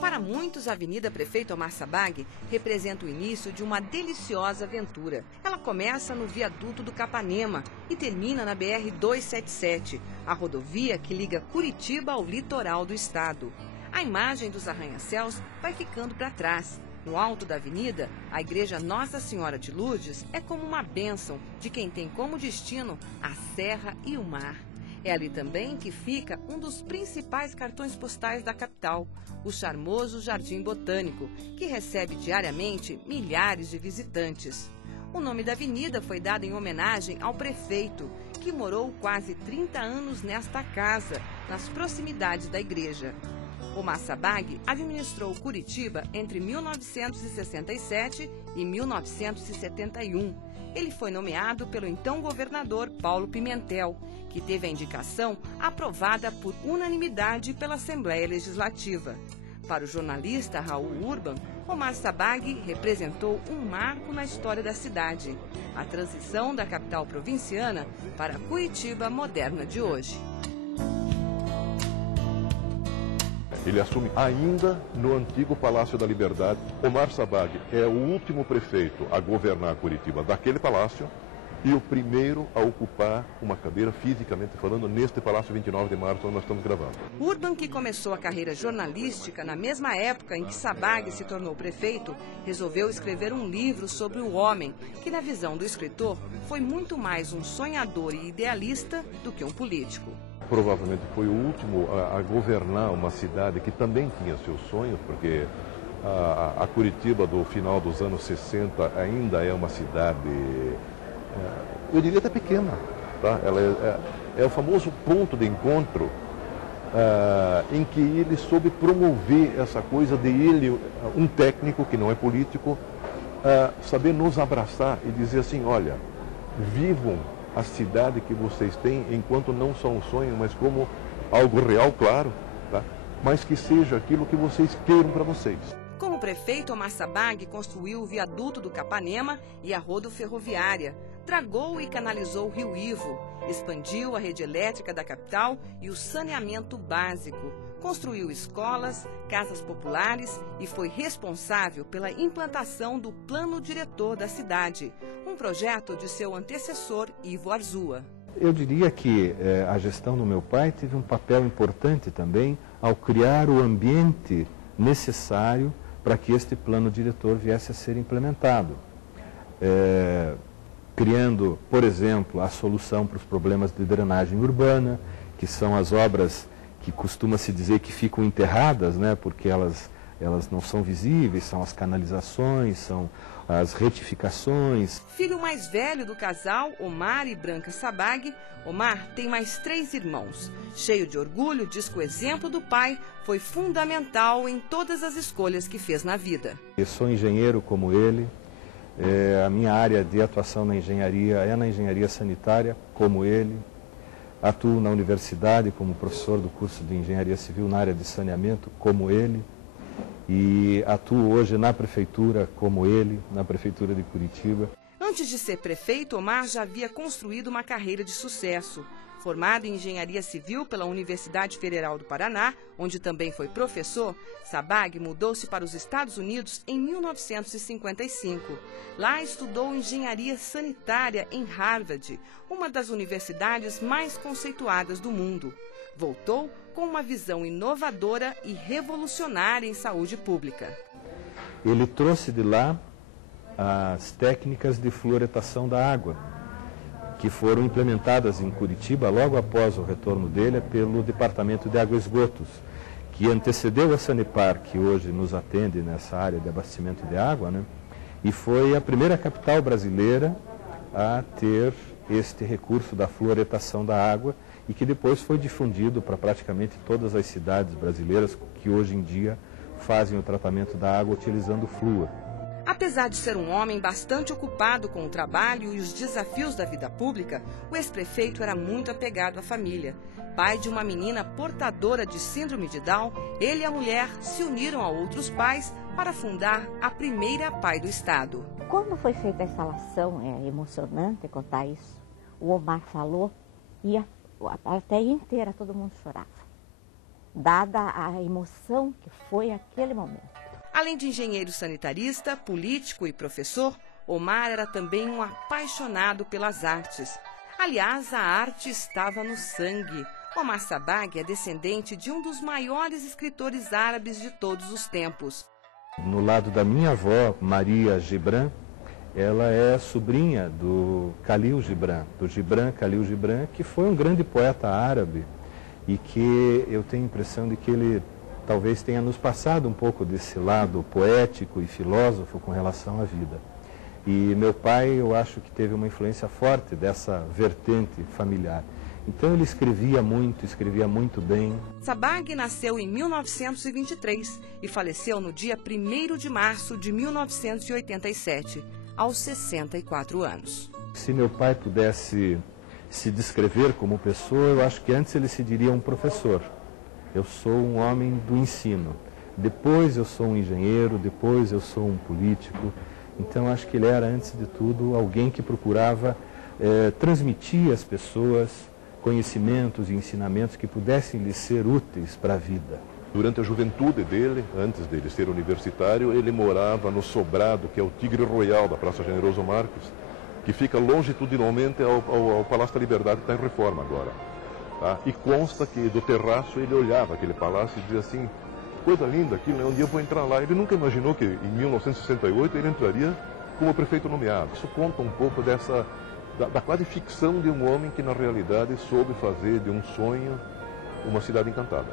Para muitos, a Avenida Prefeito Omar Sabag representa o início de uma deliciosa aventura. Ela começa no viaduto do Capanema e termina na BR-277, a rodovia que liga Curitiba ao litoral do estado. A imagem dos arranha-céus vai ficando para trás. No alto da avenida, a igreja Nossa Senhora de Lourdes é como uma bênção de quem tem como destino a serra e o mar. É ali também que fica um dos principais cartões postais da capital, o charmoso Jardim Botânico, que recebe diariamente milhares de visitantes. O nome da avenida foi dado em homenagem ao prefeito, que morou quase 30 anos nesta casa, nas proximidades da igreja. Omar Sabag administrou Curitiba entre 1967 e 1971. Ele foi nomeado pelo então governador Paulo Pimentel, que teve a indicação aprovada por unanimidade pela Assembleia Legislativa. Para o jornalista Raul Urban, Omar Sabag representou um marco na história da cidade, a transição da capital provinciana para a Curitiba moderna de hoje. Ele assume ainda no antigo Palácio da Liberdade. Omar Sabag é o último prefeito a governar Curitiba daquele palácio e o primeiro a ocupar uma cadeira, fisicamente falando, neste Palácio 29 de Março, onde nós estamos gravando. Urban, que começou a carreira jornalística na mesma época em que Sabag se tornou prefeito, resolveu escrever um livro sobre o homem, que na visão do escritor foi muito mais um sonhador e idealista do que um político. Provavelmente foi o último a governar uma cidade que também tinha seus sonhos, porque a Curitiba do final dos anos 60 ainda é uma cidade, eu diria até pequena. Tá? Ela é o famoso ponto de encontro em que ele soube promover essa coisa de ele, um técnico que não é político, saber nos abraçar e dizer assim, olha, vivam a cidade que vocês têm, enquanto não só um sonho, mas como algo real, claro, tá? Mas que seja aquilo que vocês queiram para vocês. Como prefeito, Omar Sabag construiu o viaduto do Capanema e a rodoferroviária, dragou e canalizou o Rio Ivo, expandiu a rede elétrica da capital e o saneamento básico, construiu escolas, casas populares e foi responsável pela implantação do Plano Diretor da cidade, um projeto de seu antecessor, Ivo Arzua. Eu diria que a gestão do meu pai teve um papel importante também ao criar o ambiente necessário para que este plano diretor viesse a ser implementado. Criando, por exemplo, a solução para os problemas de drenagem urbana, que são as obras que costuma-se dizer que ficam enterradas, né, porque elas não são visíveis, são as canalizações, são as retificações. Filho mais velho do casal, Omar e Branca Sabag, Omar tem mais 3 irmãos. Cheio de orgulho, diz que o exemplo do pai foi fundamental em todas as escolhas que fez na vida. Eu sou engenheiro como ele, a minha área de atuação na engenharia é na engenharia sanitária, como ele. Atuo na universidade como professor do curso de engenharia civil na área de saneamento, como ele. E atuo hoje na prefeitura, como ele, na prefeitura de Curitiba. Antes de ser prefeito, Omar já havia construído uma carreira de sucesso. Formado em engenharia civil pela Universidade Federal do Paraná, onde também foi professor, Sabag mudou-se para os Estados Unidos em 1955. Lá estudou engenharia sanitária em Harvard, uma das universidades mais conceituadas do mundo. Voltou com uma visão inovadora e revolucionária em saúde pública. Ele trouxe de lá as técnicas de fluoretação da água, que foram implementadas em Curitiba logo após o retorno dele pelo Departamento de Água e Esgotos, que antecedeu a Sanepar, que hoje nos atende nessa área de abastecimento de água, né? E foi a primeira capital brasileira a ter este recurso da fluoretação da água e que depois foi difundido para praticamente todas as cidades brasileiras que hoje em dia fazem o tratamento da água utilizando flúor. Apesar de ser um homem bastante ocupado com o trabalho e os desafios da vida pública, o ex-prefeito era muito apegado à família. Pai de uma menina portadora de síndrome de Down, ele e a mulher se uniram a outros pais, para fundar a primeira PAI do Estado. Quando foi feita a instalação, é emocionante contar isso, o Omar falou e a plateia inteira, todo mundo chorava, dada a emoção que foi aquele momento. Além de engenheiro sanitarista, político e professor, Omar era também um apaixonado pelas artes. Aliás, a arte estava no sangue. Omar Sabag é descendente de um dos maiores escritores árabes de todos os tempos. No lado da minha avó, Maria Gibran, ela é sobrinha do Khalil Gibran, do Gibran Khalil Gibran, que foi um grande poeta árabe e que eu tenho a impressão de que ele talvez tenha nos passado um pouco desse lado poético e filósofo com relação à vida. E meu pai, eu acho que teve uma influência forte dessa vertente familiar. Então ele escrevia muito bem. Sabag nasceu em 1923 e faleceu no dia 1º de março de 1987, aos 64 anos. Se meu pai pudesse se descrever como pessoa, eu acho que antes ele se diria um professor. Eu sou um homem do ensino. Depois eu sou um engenheiro, depois eu sou um político. Então acho que ele era, antes de tudo, alguém que procurava transmitir às pessoas conhecimentos e ensinamentos que pudessem lhes ser úteis para a vida. Durante a juventude dele, antes dele ser universitário, ele morava no sobrado, que é o Tigre Royal da Praça Generoso Marques, que fica longitudinalmente ao Palácio da Liberdade, que está em reforma agora. Tá? E consta que do terraço ele olhava aquele palácio e dizia assim, coisa linda aquilo, né? Um dia eu vou entrar lá. Ele nunca imaginou que em 1968 ele entraria como prefeito nomeado. Isso conta um pouco da quase ficção de um homem que na realidade soube fazer de um sonho uma cidade encantada.